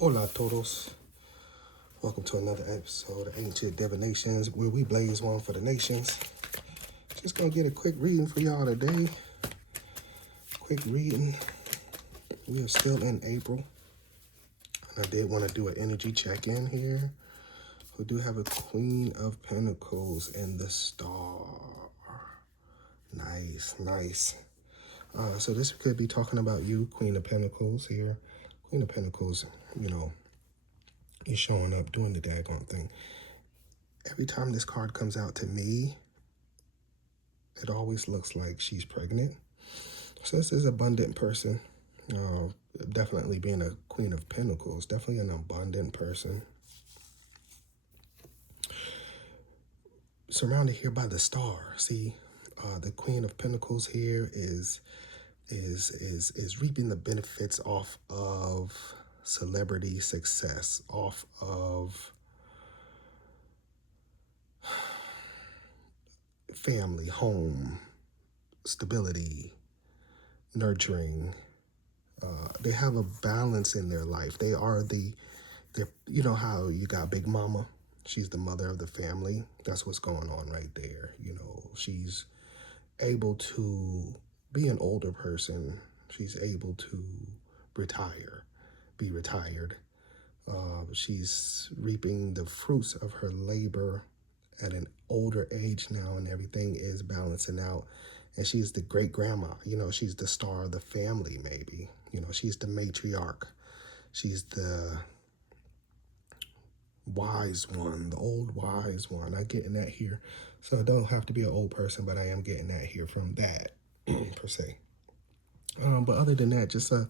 Hola todos. Welcome to another episode of Ancient Divinations, where we blaze one for the nations. Just gonna get a quick reading for y'all today. Quick reading. We are still in April. And I did want to do an energy check-in here. We do have a Queen of Pentacles in the star. Nice, nice. So this could be talking about you, Queen of Pentacles here. Queen of Pentacles, you know, is showing up doing the daggone thing. Every time this card comes out to me, it always looks like she's pregnant. So this is an abundant person. Definitely being a Queen of Pentacles, definitely an abundant person. Surrounded here by the star. See, the Queen of Pentacles here is reaping the benefits off of celebrity success, off of family, home, stability, nurturing. They have a balance in their life. They're, you know how you got Big Mama? She's the mother of the family. That's what's going on right there. You know, she's able to be an older person. She's able to be retired. She's reaping the fruits of her labor at an older age now, and everything is balancing out. And she's the great grandma, you know, she's the star of the family, maybe. You know, she's the matriarch. She's the wise one, the old wise one. I'm getting that here. So I don't have to be an old person, but I am getting that here from that, per se. But other than that, just a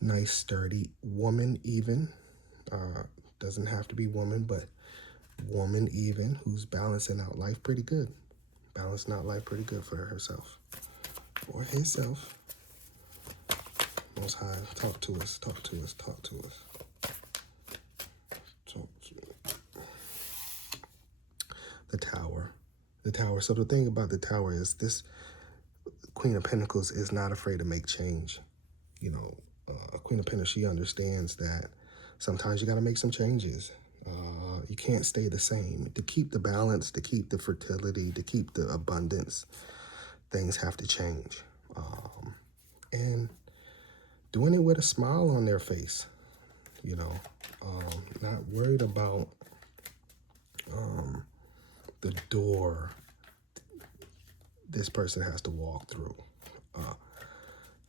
nice, sturdy woman, even. Doesn't have to be woman, but woman even, who's balancing out life pretty good. Balancing out life pretty good for herself. Or himself. Most High, talk to us, talk to us, talk to us. Talk to us. The Tower. The Tower. So the thing about the Tower is this Queen of Pentacles is not afraid to make change. You know, a Queen of Pentacles, she understands that sometimes you got to make some changes. You can't stay the same. To keep the balance, to keep the fertility, to keep the abundance, things have to change. And doing it with a smile on their face, you know, not worried about the door this person has to walk through.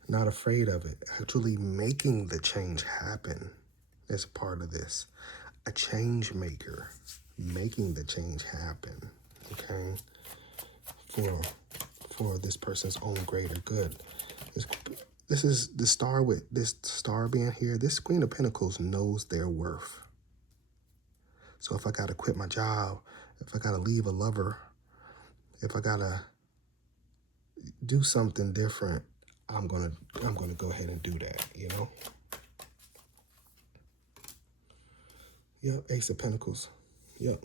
Not afraid of it. Actually making the change happen is part of this. A change maker, making the change happen, okay, for this person's own greater good. This is the star. With this star being here, this Queen of Pentacles knows their worth. So if I gotta quit my job, if I gotta leave a lover, if I gotta do something different, I'm gonna go ahead and do that, you know? Yep, Ace of Pentacles. Yep.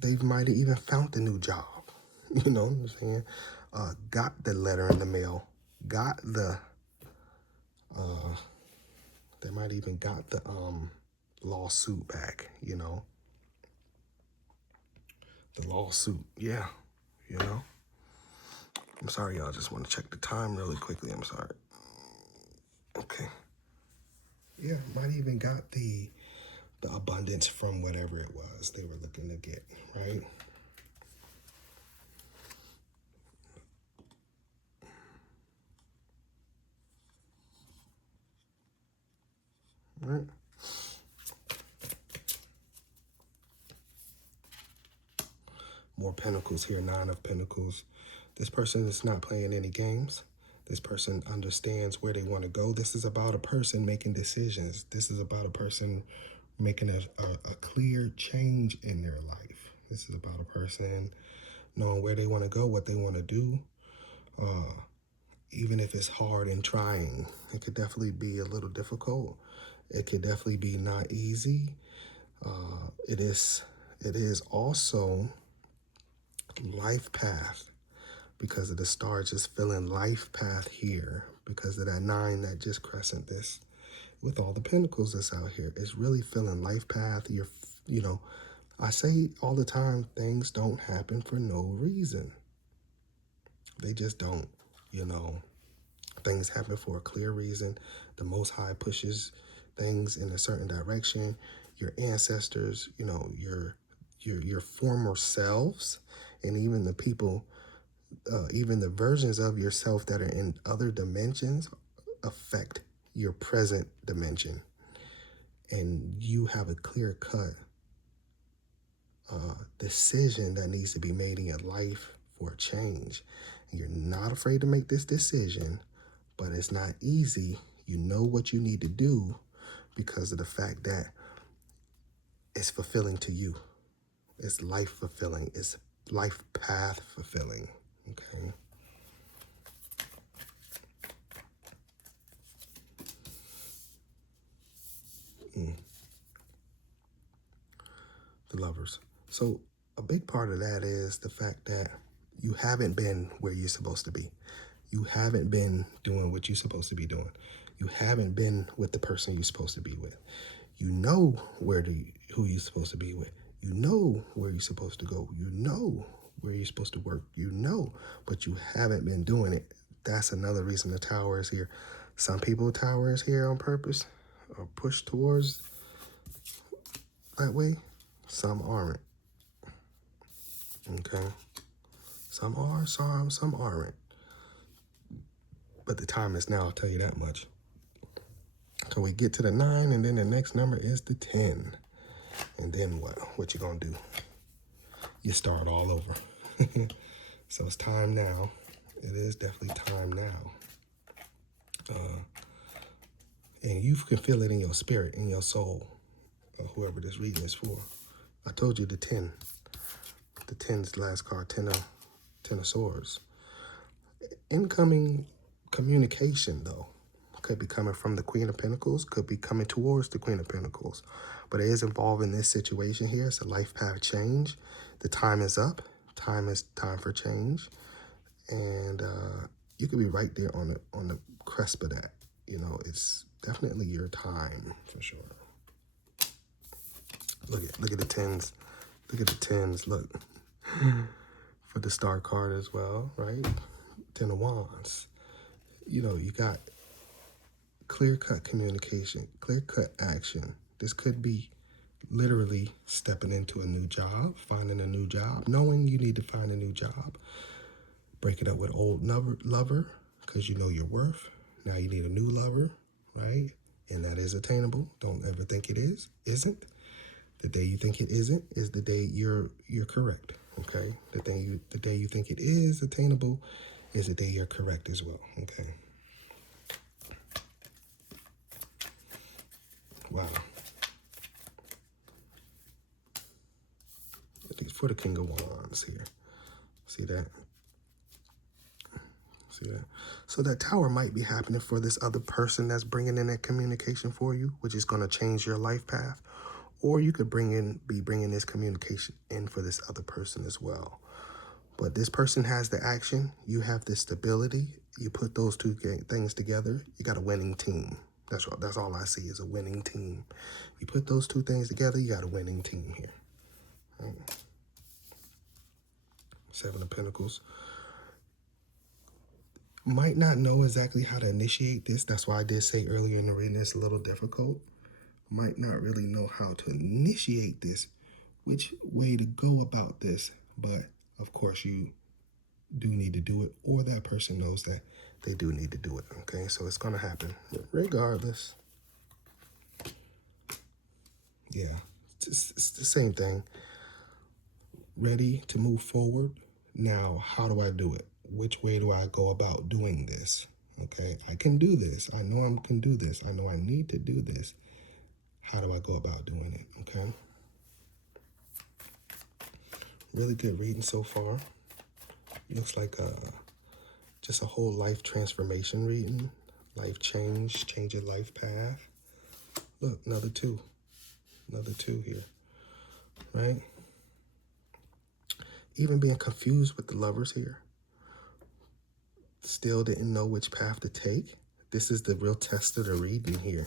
They might have even found a new job. You know what I'm saying? Got the letter in the mail. Got the they might even got the lawsuit back, you know. The lawsuit, yeah, you know. I'm sorry, y'all. Just want to check the time really quickly. I'm sorry. Okay. Yeah, might even got the abundance from whatever it was they were looking to get, right? Right. More pentacles here, 9 of Pentacles. This person is not playing any games. This person understands where they want to go. This is about a person making decisions. This is about a person making a clear change in their life. This is about a person knowing where they want to go, what they want to do. Even if it's hard and trying, it could definitely be a little difficult. It could definitely be not easy. It is also life path, because of the star just filling life path here, because of that 9 that just crescent this. with all the pentacles that's out here. It's really feeling life path. You know, I say all the time, things don't happen for no reason. They just don't, you know. Things happen for a clear reason. The Most High pushes things in a certain direction. Your ancestors, you know, your former selves, and even the people, even the versions of yourself that are in other dimensions affect your present dimension. And you have a clear cut decision that needs to be made in your life for a change. And you're not afraid to make this decision, but it's not easy. You know what you need to do because of the fact that it's fulfilling to you. It's life fulfilling. It's life path fulfilling. Okay. The Lovers. So a big part of that is the fact that you haven't been where you're supposed to be. You haven't been doing what you're supposed to be doing. You haven't been with the person you're supposed to be with. You know who you're supposed to be with. You know where you're supposed to go. You know where you're supposed to work. You know, but you haven't been doing it. That's another reason the Tower is here. Some people, Tower is here on purpose or pushed towards that way. Some aren't. Okay. Some are, some aren't. But the time is now, I'll tell you that much. So we get to the 9, and then the next number is the 10. And then what? What you gonna do? You start all over. So it's time now. It is definitely time now. And you can feel it in your spirit, in your soul, or whoever this reading is for. I told you the 10. The 10's the last card, 10 of Swords. Incoming communication, though, could be coming from the Queen of Pentacles, could be coming towards the Queen of Pentacles. But it is involved in this situation here. It's a life path change. The time is up. Time for change. And you could be right there on the cusp of that. You know, it's definitely your time for sure. Look at the 10s. Look at the 10s. Look. For the Star card as well, right? 10 of Wands. You know, you got clear-cut communication, clear-cut action. This could be literally stepping into a new job, finding a new job, knowing you need to find a new job. Break it up with old lover because you know your worth. Now you need a new lover, right? And that is attainable. Don't ever think it isn't. The day you think it isn't is the day you're correct. Okay? The day you think it is attainable is the day you're correct as well. Okay. Wow. For the King of Wands here. See that? See that? So that Tower might be happening for this other person that's bringing in that communication for you, which is going to change your life path. Or you could be bringing this communication in for this other person as well. But this person has the action. You have the stability. You put those two things together, you got a winning team. That's all I see is a winning team. You put those two things together, you got a winning team here. Right? 7 of Pentacles. Might not know exactly how to initiate this. That's why I did say earlier in the reading it's a little difficult. Might not really know how to initiate this, which way to go about this. But of course you do need to do it, or that person knows that they do need to do it. Okay, so it's gonna happen regardless. Yeah, it's the same thing. Ready to move forward. Now, how do I do it? Which way do I go about doing this? Okay, I can do this. I know I can do this. I know I need to do this. How do I go about doing it? Okay. Really good reading so far. Looks like just a whole life transformation reading. Life change, change your life path. Look, another 2. Another 2 here. Right? Even being confused with the Lovers here. Still didn't know which path to take. This is the real test of the reading here.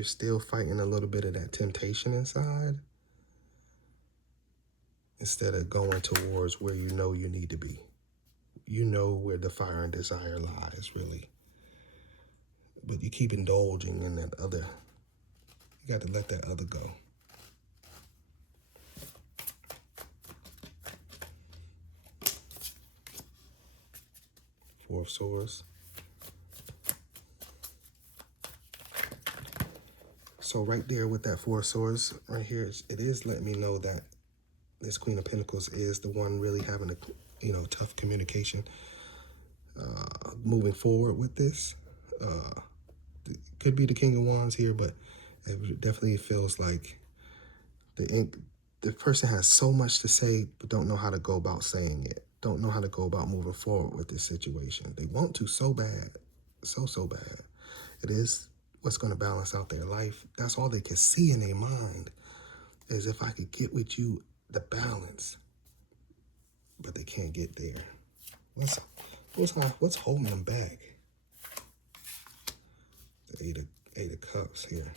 you're still fighting a little bit of that temptation inside instead of going towards where you know you need to be. You know where the fire and desire lies, really. But you keep indulging in that other. You got to let that other go. Four of Swords. So right there with that Four of Swords right here, it is letting me know that this Queen of Pentacles is the one really having a, tough communication moving forward with this. Could be the King of Wands here, but it definitely feels like the person has so much to say, but don't know how to go about saying it. Don't know how to go about moving forward with this situation. They want to so bad, so bad. It is what's going to balance out their life. That's all they can see in their mind is if I could get with you, the balance. But they can't get there. What's holding them back? The Eight of Cups here.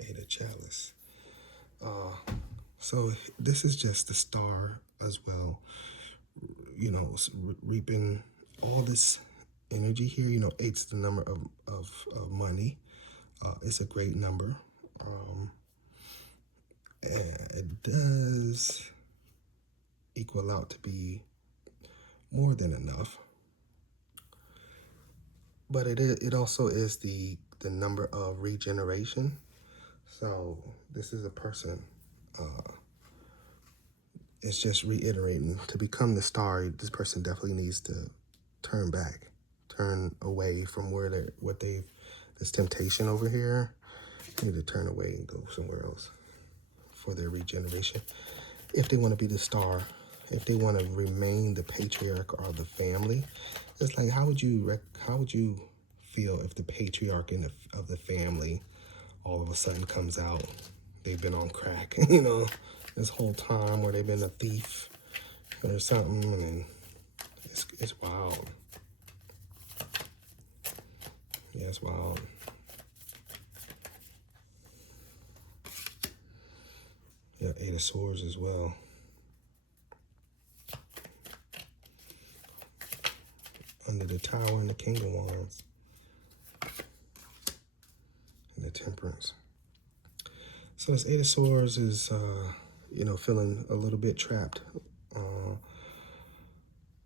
Eight of Chalice. So this is just the Star as well. Reaping all this energy here. Eight's the number of money. It's a great number. And it does equal out to be more than enough. But it also is the number of regeneration. So this is a person, it's just reiterating, to become the Star, this person definitely needs to turn back, turn away from this temptation over here. They need to turn away and go somewhere else for their regeneration. If they want to be the Star, if they want to remain the patriarch or the family, it's like, how would you feel if the patriarch of the family all of a sudden comes out? They've been on crack, this whole time, where they've been a thief or something, and then it's wild. Yeah, it's wild. Yeah, Eight of Swords as well. Under the Tower and the King of Wands. And the Temperance. So this Eight of Swords is, feeling a little bit trapped,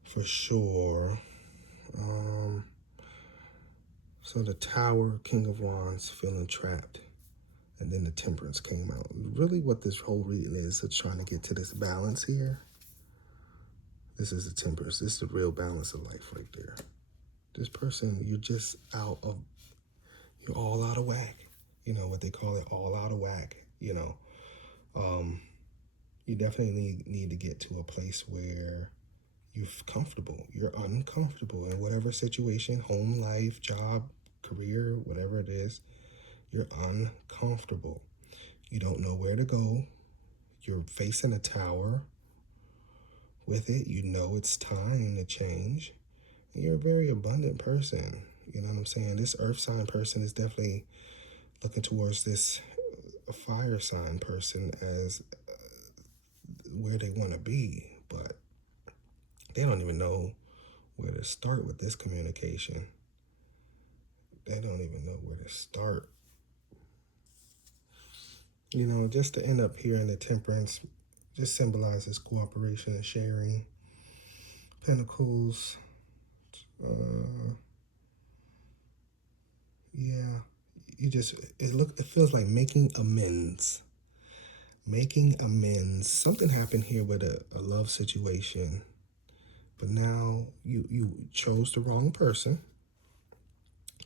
for sure. So the Tower, King of Wands, feeling trapped. And then the Temperance came out. Really what this whole reading is trying to get to this balance here. This is the Temperance. This is the real balance of life right there. This person, you're all out of whack. What they call it, all out of whack. You definitely need to get to a place where you're comfortable. You're uncomfortable in whatever situation, home life, job, career, whatever it is. You're uncomfortable. You don't know where to go. You're facing a tower with it. It's time to change. And you're a very abundant person. You know what I'm saying? This earth sign person is definitely looking towards this fire sign person as where they want to be, but they don't even know where to start with this communication. They don't even know where to start. Just to end up here in the Temperance just symbolizes cooperation and sharing. Pentacles, yeah, it feels like making amends. Making amends. Something happened here with a love situation, but now you chose the wrong person,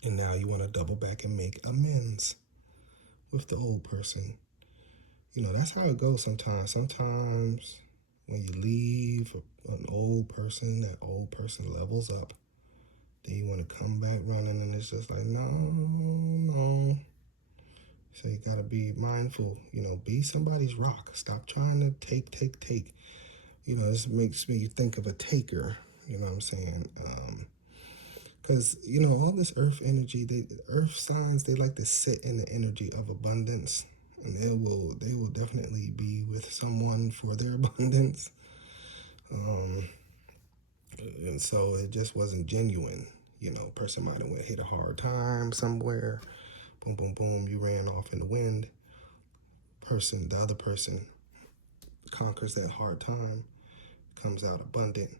and now you want to double back and make amends with the old person. That's how it goes sometimes. Sometimes when you leave an old person, that old person levels up. Then you want to come back running, and it's just like, no. So you got to be mindful, be somebody's rock. Stop trying to take. This makes me think of a taker, you know what I'm saying? Because, you know, all this earth energy, earth signs, they like to sit in the energy of abundance. And they will definitely be with someone for their abundance. And so it just wasn't genuine. You know, person might have hit a hard time somewhere. Boom, boom, boom. You ran off in the wind. The other person conquers that hard time, comes out abundant.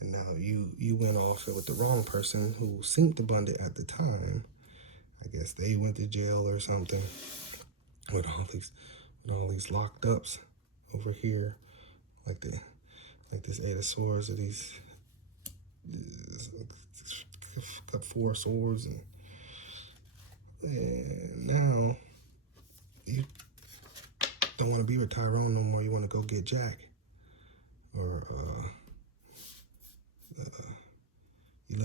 And now you went off with the wrong person who seemed abundant at the time. I guess they went to jail or something with all these locked ups over here, like this Eight of Swords, or these got four swords, and now you don't want to be with Tyrone no more. You want to go get Jack, or you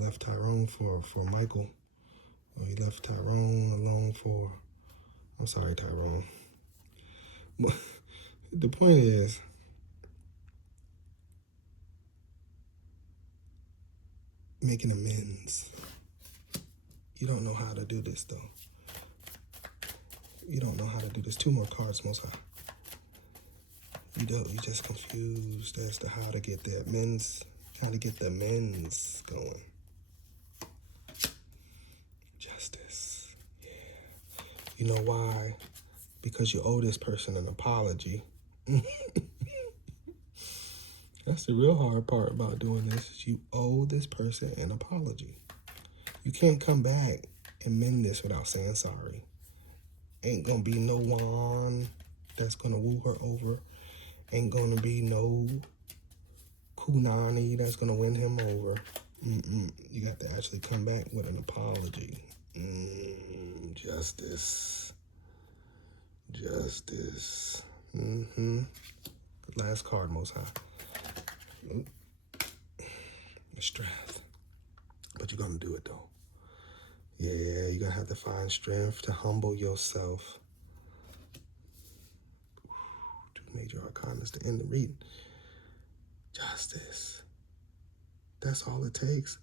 left Tyrone for Michael, or you left Tyrone alone for. I'm sorry, Tyrone. But the point is, making amends. You don't know how to do this, though. You don't know how to do this. 2 more cards, Most High. You're just confused as to how to get the amends going. Justice. Yeah. You know why? Because you owe this person an apology. That's the real hard part about doing this. You owe this person an apology. You can't come back and mend this without saying sorry. Ain't gonna be no one that's gonna woo her over. Ain't gonna be no Kunani that's gonna win him over. You got to actually come back with an apology. Justice. Justice. Last card, Most High. Your strength. But you're gonna do it though. Yeah, you're gonna have to find strength to humble yourself. 2 major arcanas to end the reading. Justice. That's all it takes.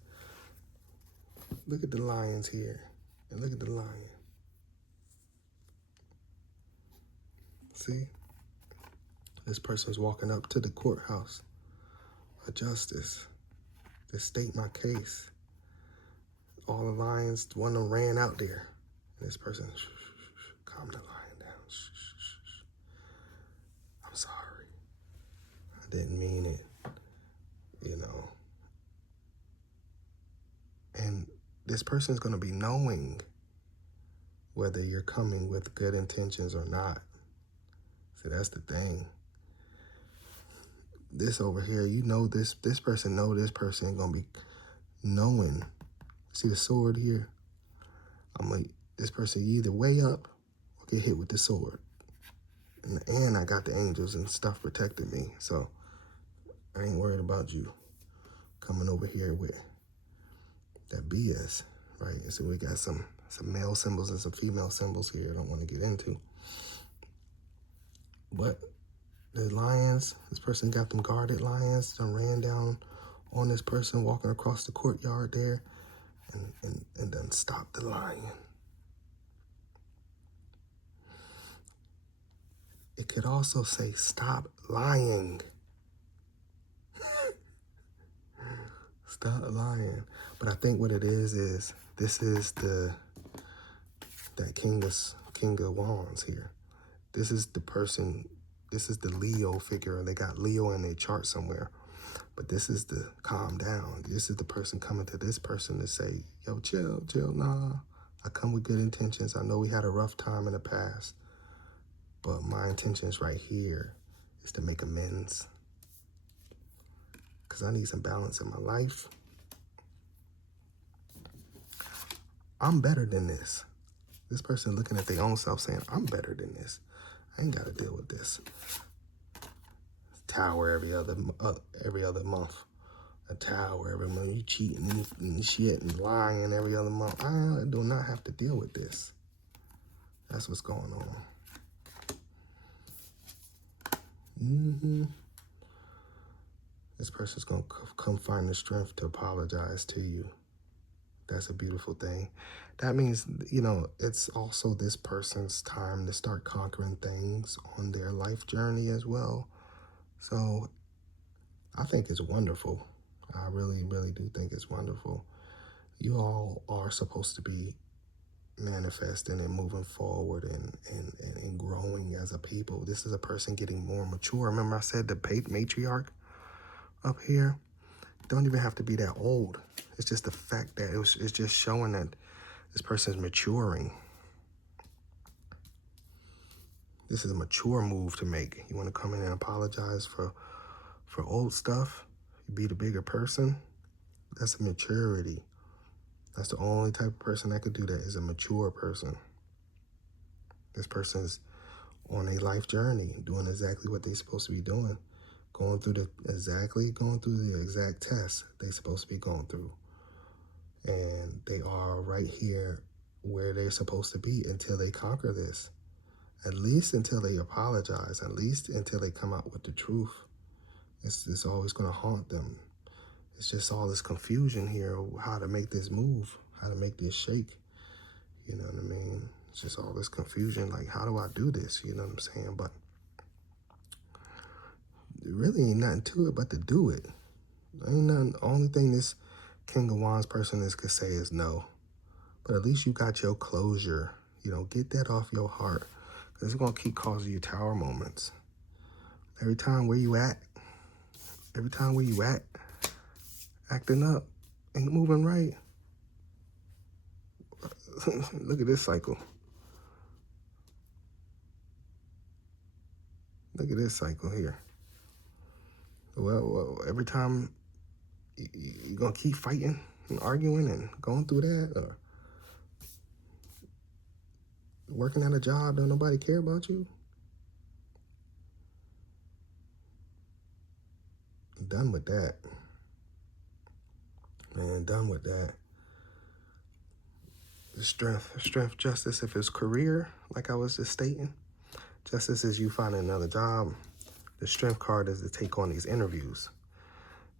Look at the lions here. And look at the lion. See? This person's walking up to the courthouse of justice to state my case. All the lions, one of them ran out there. And this person, calm the lion down. I'm sorry. I didn't mean it. You know. And this person's going to be knowing whether you're coming with good intentions or not. See, that's the thing. This over here, you know this person know this person going to be knowing. See the sword here? This person either way up or get hit with the sword. And I got the angels and stuff protecting me. So I ain't worried about you coming over here with that BS, right? So we got some male symbols and some female symbols here I don't want to get into. But the lions, this person got them guarded lions, done ran down on this person walking across the courtyard there and done stopped the lion. It could also say, stop lying. Stop lying. But I think what it is this is that King of Wands here. This is the person, this is the Leo figure. They got Leo in their chart somewhere. But this is the calm down. This is the person coming to this person to say, yo, chill, nah. I come with good intentions. I know we had a rough time in the past. But my intentions right here is to make amends. Because I need some balance in my life. I'm better than this. This person looking at their own self saying, I'm better than this. I ain't got to deal with this. Tower every other month. A tower every month. You cheating and shit and lying every other month. I do not have to deal with this. That's what's going on. This person's going to come find the strength to apologize to you. That's a beautiful thing. That means, you know, it's also this person's time to start conquering things on their life journey as well. So I think it's wonderful. I really, really do think it's wonderful. You all are supposed to be manifesting and moving forward and growing as a people. This is a person getting more mature. Remember I said the matriarch up here? Don't even have to be that old. It's just the fact that it's just showing that this person's maturing. This is a mature move to make. You want to come in and apologize for old stuff? You be the bigger person? That's a maturity. That's the only type of person that could do that, is a mature person. This person's on a life journey, doing exactly what they're supposed to be doing, going through the exact tests they're supposed to be going through. And they are right here where they're supposed to be until they conquer this. At least until they apologize, at least until they come out with the truth. It's always going to haunt them. It's just all this confusion here, how to make this move, how to make this shake. You know what I mean? It's just all this confusion, like, how do I do this? You know what I'm saying? But there really ain't nothing to it but to do it. Ain't nothing. The only thing this King of Wands person could say is no. But at least you got your closure. You know, get that off your heart. Because it's going to keep causing you tower moments. Every time where you at, acting up, ain't moving right. Look at this cycle. Look at this cycle here. Well, every time you're going to keep fighting and arguing and going through that, or working at a job, don't nobody care about you? I'm done with that. Man, done with that. The strength, justice, if it's career, like I was just stating, justice is you finding another job. The strength card is to take on these interviews.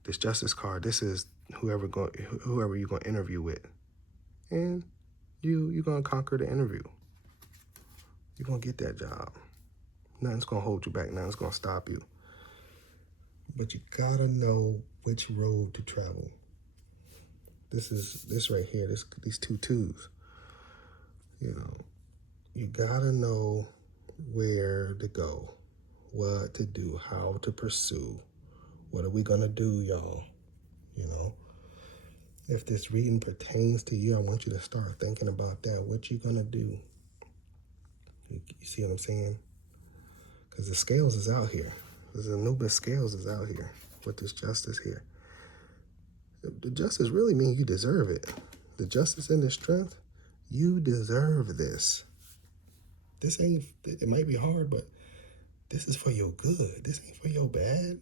This justice card, this is whoever you're going to interview with. And you're going to conquer the interview. You're going to get that job. Nothing's going to hold you back. Nothing's going to stop you. But you got to know which road to travel. This right here, these two twos. You know, you got to know where to go, what to do, how to pursue. What are we going to do, y'all? You know, if this reading pertains to you, I want you to start thinking about that. What you going to do? You see what I'm saying? Because the scales is out here. The Anubis scales is out here with this justice here. The justice really means you deserve it. The justice and the strength, you deserve this. This ain't, it might be hard, but this is for your good. This ain't for your bad.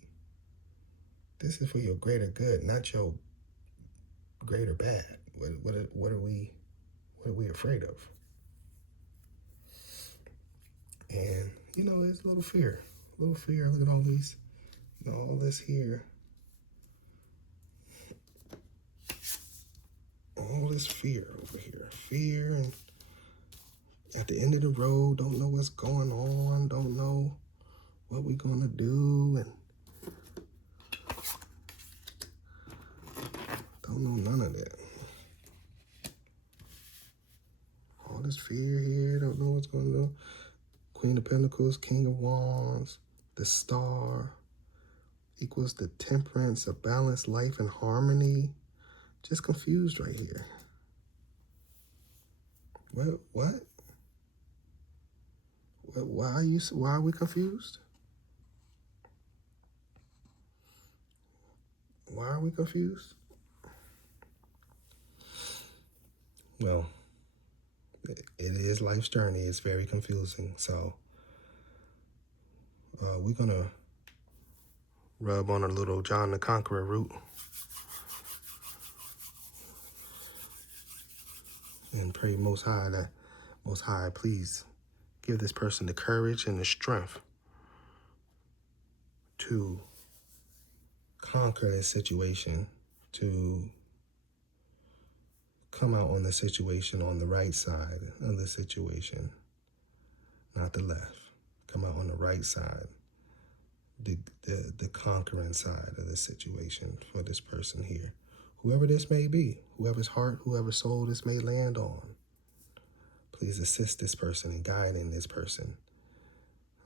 This is for your greater good, not your greater bad. What are we afraid of? And, you know, it's a little fear. Look at all these, you know, all this here. All this fear over here. Fear, and at the end of the road, don't know what's going on, don't know what we're going to do, and don't know none of that. All this fear here, don't know what's going to do. Queen of Pentacles, King of Wands, the Star equals the Temperance, a balanced life and harmony. Just confused right here. What? Why are we confused? Why are we confused? Well, it is life's journey. It's very confusing. So we're going to rub on a little John the Conqueror root. And pray Most High, please give this person the courage and the strength to conquer this situation, to come out on the situation on the right side of the situation, not the left. Come out on the right side, the conquering side of the situation for this person here. Whoever this may be, whoever's heart, whoever's soul this may land on, please assist this person in guiding this person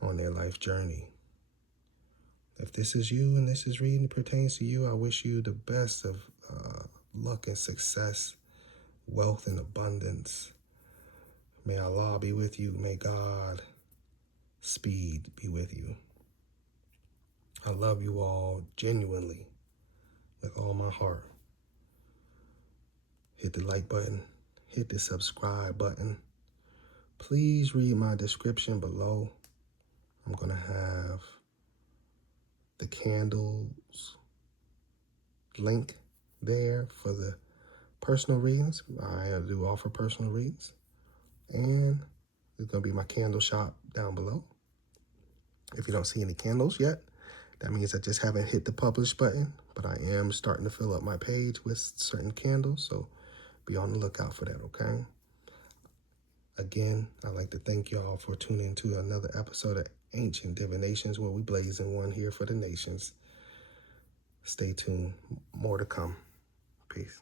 on their life journey. If this is you and this is reading pertains to you, I wish you the best of luck and success, wealth and abundance. May Allah be with you. May God speed be with you. I love you all genuinely with all my heart. Hit the like button. Hit the subscribe button. Please read my description below. I'm going to have the candles link there for the personal readings. I do offer personal readings. And there's going to be my candle shop down below. If you don't see any candles yet, that means I just haven't hit the publish button, but I am starting to fill up my page with certain candles, so be on the lookout for that, okay? Again, I'd like to thank y'all for tuning to another episode of Ancient Divinations, where we blaze in one here for the nations. Stay tuned. More to come. Peace.